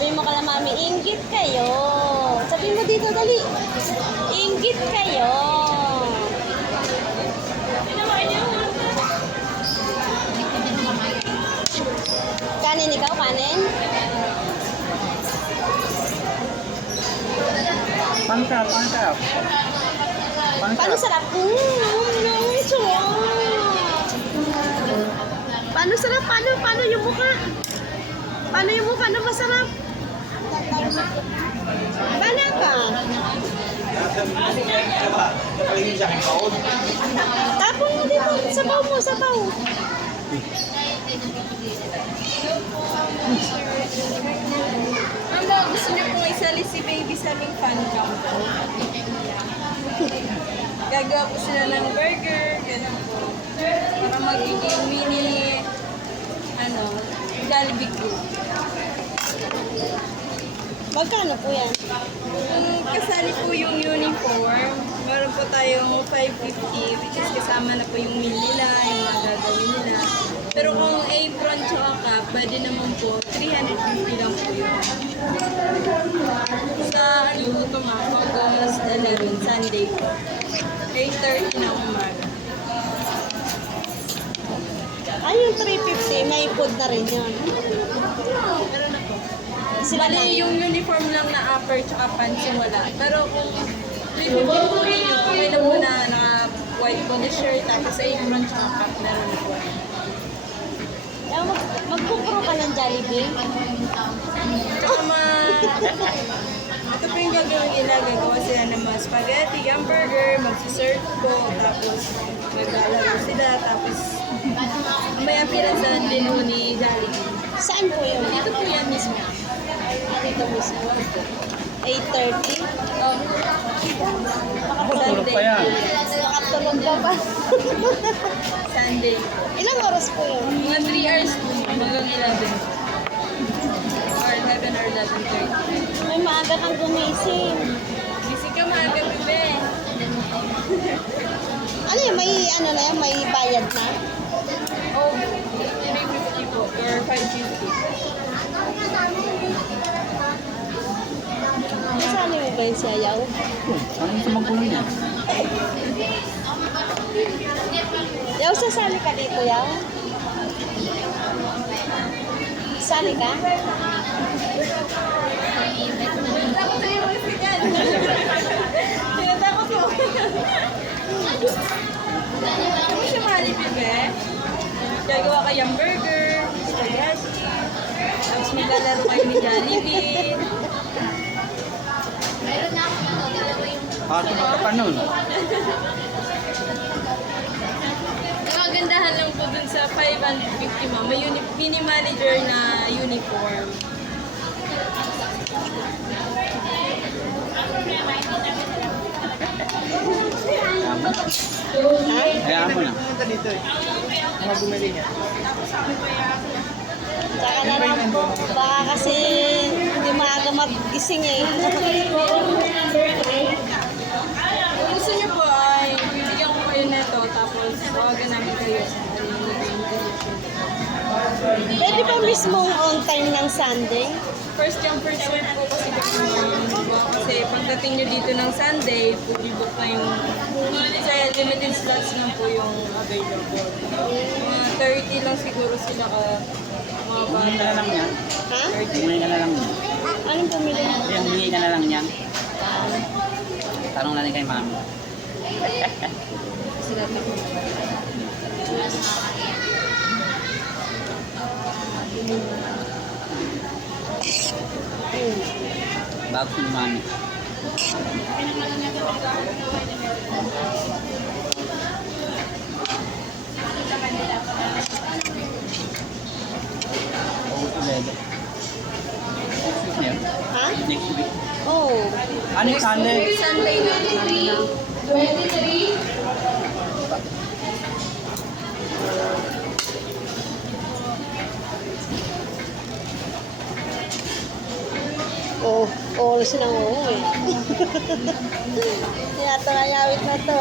Sabi mo kala mami, inggit kayo. Sabi mo dito, dali. Inggit kayo. Kanin ikaw, kanin? Pangkap, pangkap. Paano sarap? Sarap. Paano sarap? Paano yung mukha? Paano yung mukha na masarap? Paano ka? Tapon mo dito. Sabaw mo, sabaw. Mama, gusto niyo pong isali si baby sa aming fan cam po. Gagawa po sila ng burger, gano'n po. Para magiging mini, Jollibee group. Magkano po yan? Kung kasali po yung uniform, meron po tayong 550, which is kasama na po yung meal nila, yung mga gagawin nila. Pero kung apron tsaka cup, pwede naman po, 350 lang po yun. Sa ano po ito mga, August 11, Sunday po. 8:30 na umaga. Ay, yung 350, may food na rin yun. Meron na po. Sila lang. Bali, yung uniform lang na upper tsaka pants yung wala. Pero kung 350 po yun, okay na po na naka-white po na shirt, tapos sa apron tsaka cup, meron na po. Magkukuro ka ng Jollibee? Tsaka ito po yung gagawin nila, gagawa sila ng mga spaghetti, hamburger, magsiserve po, tapos maglalaro sila, tapos may appearance din po ni Jollibee. Saan po yun? Dito po yan mismo. Dito mismo. 8:30? Tulog pa yan. Makatulog ka ba? Sunday. Ilang oras po yun? Mga 3 hours po, hanggang 11. Or 11 or 11:30. May maaga kang gumising. Busy ka maaga, bebe. Ano yun? May ano na yan? May bayad na? Oh, 350 po, or 550. Kasali mo ba yung sayaw? Ano yung sumagpunan niya? Yaw, sasali ka dito, Yaw? Sali ka? Takot sa'yo kasi yan. Tinatakot mo. Ano mo siya mali, bebe? Gagawa kayang burger, spaghetti, tapos maglalaro kayo ni Jollibee. Ito ka nun. Kagandahan lang po dun sa 550 ma, may mini manager na uniform. Hayaan mo na. Tsaka na lang po. Baka kasi hindi maaga magising eh. Kung gusto niyo po ay bibigyan ko kayo neto tapos tawagan namin kayo sa Pwede ba mismo on time ng Sunday? first come first serve po kasi kasi pagdating nyo dito ng Sunday, fully book na yung kasi limited slots lang po yung available. Mga 30 lang siguro sila ka mga Humingi ka bata. na lang yan. Ha? Humingi ka na lang yan. Anong pumili mo? Yung humingi ka na lang yan. Tanong natin kay mami. Sila na po. Bago si mami. Ha? Next week. Oh. Ano yung Sunday? Sunday na po. Oh, oras na oo eh. Tinatangayawit na to.